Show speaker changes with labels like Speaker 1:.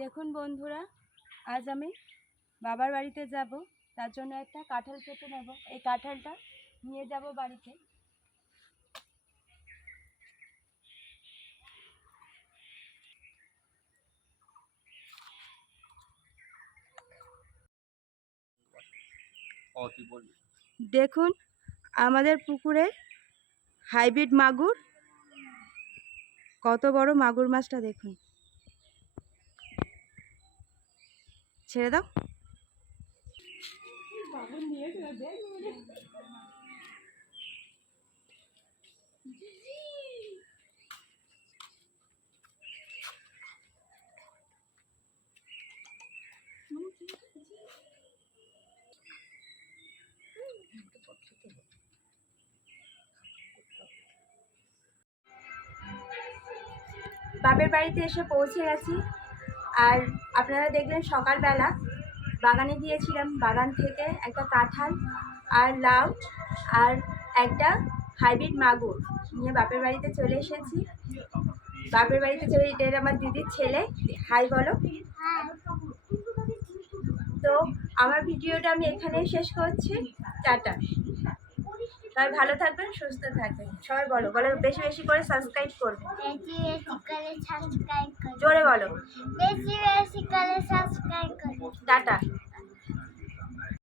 Speaker 1: দেখুন বন্ধুরা আজ আমি বাবার বাড়িতে যাব তার জন্য একটা কাঁঠাল কেটে নেব। এই কাঁঠালটা নিয়ে যাব বাড়িতে। দেখুন আমাদের পুকুরে হাইব্রিড মাগুর কত বড় মাগুর মাছটা দেখুন। ছেড়ে দাও। বাপের বাড়িতে এসে পৌঁছে গেছি। আর আপনারা দেখলেন সকালবেলা বাগানে গিয়েছিলাম, বাগান থেকে একটা কাঁঠাল আর লাউ আর একটা হাইব্রিড মাগুর নিয়ে বাপের বাড়িতে চলে এসেছি। বাপের বাড়িতে চলে এটা আমার দিদির ছেলে। হাই বলো। তো আমার ভিডিওটা আমি এখানেই শেষ করছি। টাটা। সবাই ভালো থাকবেন সুস্থ থাকবেন। সবাই বলো বলো বেশি বেশি করে সাবস্ক্রাইব করবে।
Speaker 2: বেশি বেশি করে সাবস্ক্রাইব করো
Speaker 1: জোরে বলো।
Speaker 2: বেশি বেশি করে সাবস্ক্রাইব করো
Speaker 1: টাটা।